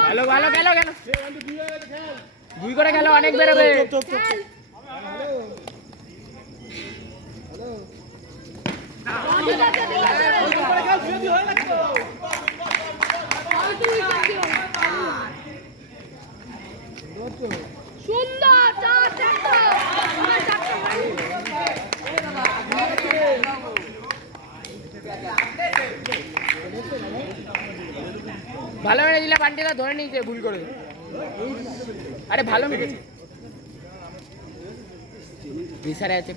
ভালো ভালো গেল গেল দুই করে গেল অনেক বেরোবে সুন্দর ভালো মেরে দিলে পান্টিটা ধরে নিয়েছে ভুল করে আরে ভালো মেরেছে প্রেসারে আছে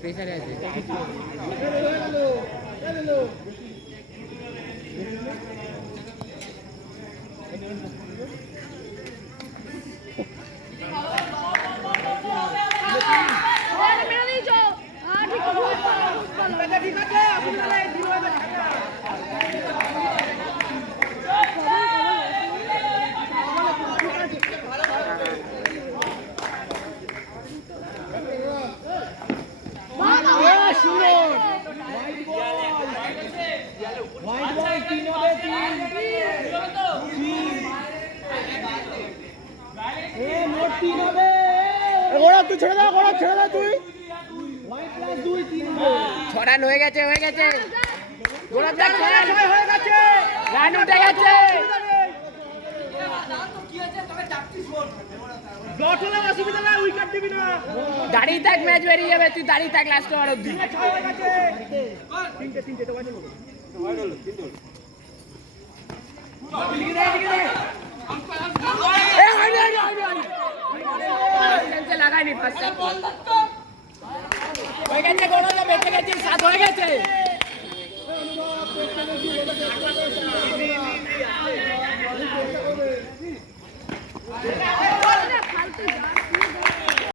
ছড়ান হয়ে গেছে রান উঠে গেছে দাঁড়িয়ে থাক ম্যাচ বেরিয়ে যাবে তুই দাঁড়িয়ে থাক লাস্ট ওভার অব্দি লাগাইনি হয়ে গেছে বেঁচে গেছে 7 হয়ে গেছে